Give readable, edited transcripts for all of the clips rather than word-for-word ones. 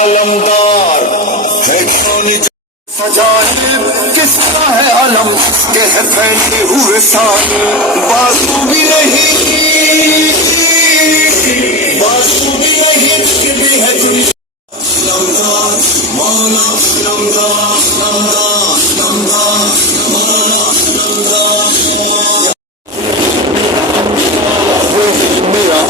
अलमदार है सजाए किसका है आलम के है फैले हुए साथ बाजू भी नहीं कि भी है लमदार मौला लमदार लमदार लमदार मौला लमदार मेरा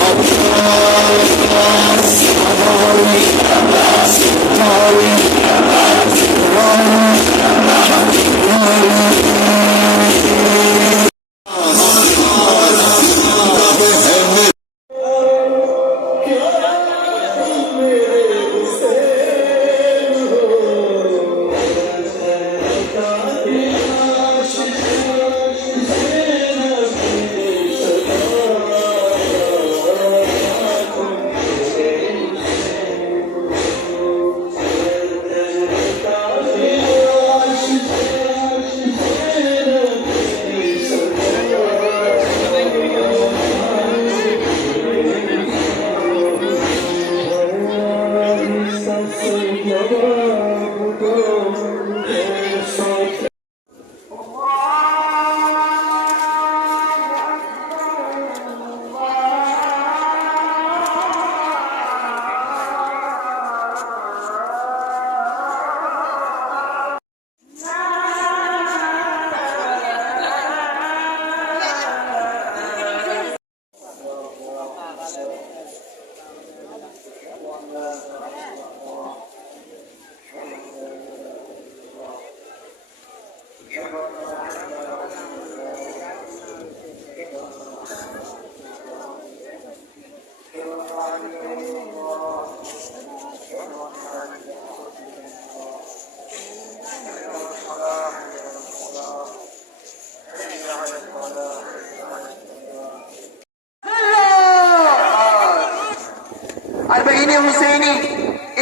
अरबईन हुसैनी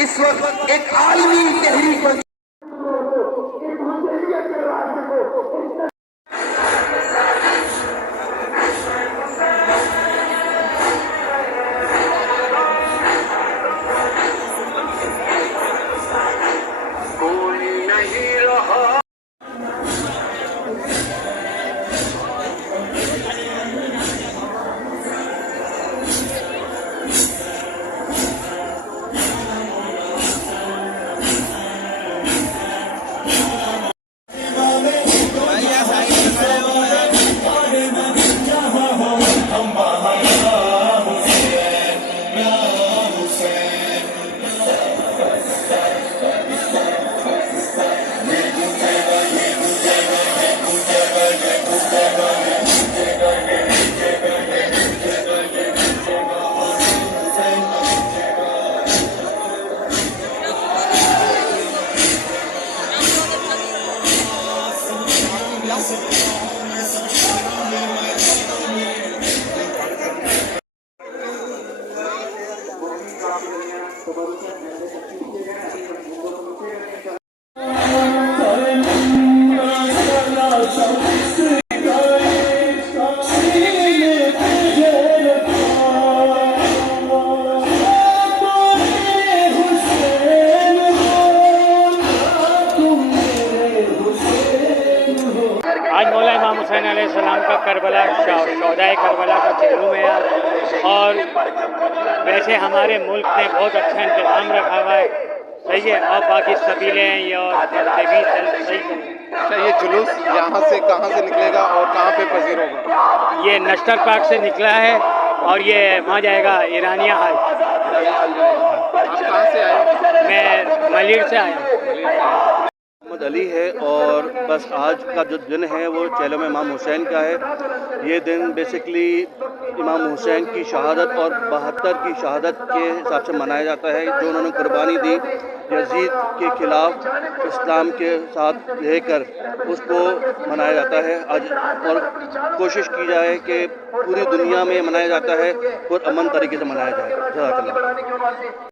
इस वक्त एक आलमी तहरीक बन आज मौला इमाम हुसैन अलैहिस्सलाम का करबला शौदाए करबला का चेहरों में है और वैसे हमारे मुल्क ने बहुत अच्छा इंतज़ाम रखा हुआ है, सही है। और बाकी सबीलें हैं और भी सही है। अच्छा, ये जुलूस यहाँ से कहाँ से निकलेगा और कहाँ पे पजीर होगा? ये नश्तर पार्क से निकला है और ये वहाँ जाएगा ईरानिया हाल। आप कहाँ से आए? मैं मलिर से आया हूँ। मोहम्मद अली है और बस आज का जो दिन है वो चेलो में इमाम हुसैन का है। ये दिन बेसिकली इमाम हुसैन की शहादत और 72 की शहादत के हिसाब से मनाया जाता है, जो उन्होंने कुर्बानी दी यजीद के ख़िलाफ़ इस्लाम के साथ रहकर, उसको मनाया जाता है आज। और कोशिश की जाए कि पूरी दुनिया में मनाया जाता है और अमन तरीके से मनाया जाए। जज़ाकल्लाह।